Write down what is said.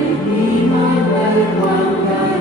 Be my way, one.